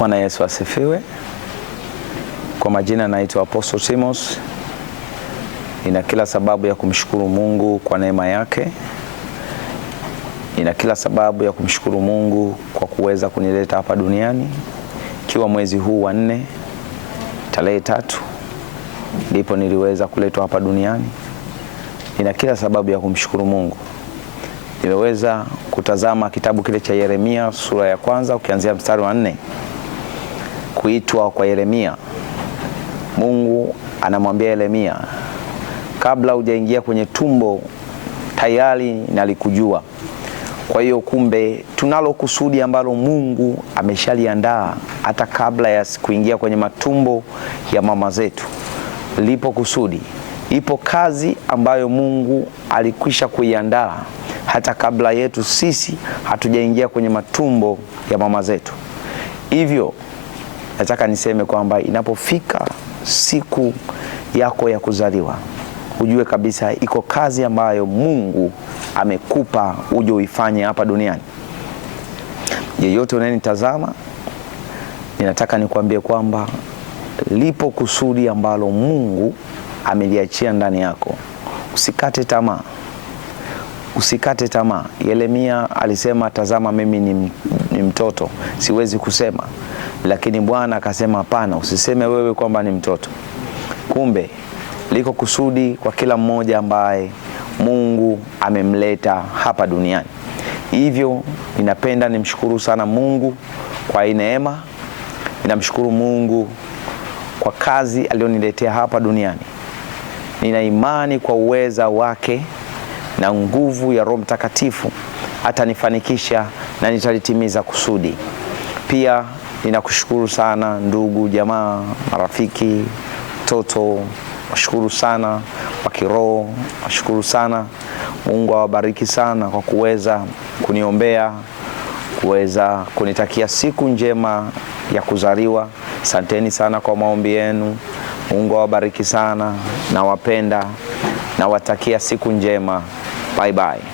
Bwana Yesu asifiwe. Kwa majina naitwa Apostle Timos. Nina kila sababu ya kumshukuru Mungu kwa neema yake. Nina kila sababu ya kumshukuru Mungu kwa kuweza kunileta hapa duniani. Kiwa mwezi huu wa 4 tarehe 3 ndipo niliweza kuletwa hapa duniani. Nina kila sababu ya kumshukuru Mungu. Nimeweza kutazama kitabu kile cha Yeremia sura ya 1 ukianzia mstari wa 4. Kuitwa kwa Yeremia. Mungu anamwambia Yeremia, kabla hujaingia kwenye tumbo tayari nalikujua. Kwa hiyo kumbe tunalo kusudi ambalo Mungu ameshaliandaa hata kabla ya kuingia kwenye matumbo ya mama zetu. Lipo kusudi, ipo kazi ambayo Mungu alikwisha kuiandaa hata kabla yetu sisi hatujaingia kwenye matumbo ya mama zetu. Hivyo nataka niseme kwamba inapofika siku yako ya kuzaliwa, ujue kabisa iko kazi ambayo Mungu amekupa uje uifanye hapa duniani. Yeyote unayenitazama, ninataka nikwambie kwamba lipo kusudi ambalo Mungu ameliachia ndani yako. Usikate tamaa. Usikate tamaa. Yeremia alisema, tazama mimi ni mtoto, siwezi kusema. Lakini Bwana akasema, hapana, usiseme wewe kwamba ni mtoto. Kumbe liko kusudi kwa kila mmoja ambaye Mungu amemleta hapa duniani. Hivyo ninapenda nimshukuru sana Mungu kwa neema. Ninamshukuru Mungu kwa kazi aliyoniletea hapa duniani. Nina imani kwa uweza wake na nguvu ya Roho Mtakatifu atanifanikisha na nitalitimiza kusudi. Pia ninakushukuru sana ndugu, jamaa, marafiki, mtoto. Washukuru sana kwa kiroho. Washukuru sana. Mungu awabariki sana kwa kuweza kuniombea, kuweza kunitakia siku njema ya kuzaliwa. Asanteni sana kwa maombi yenu. Mungu awabariki sana. Nawapenda. Nawatakia siku njema. Bye bye.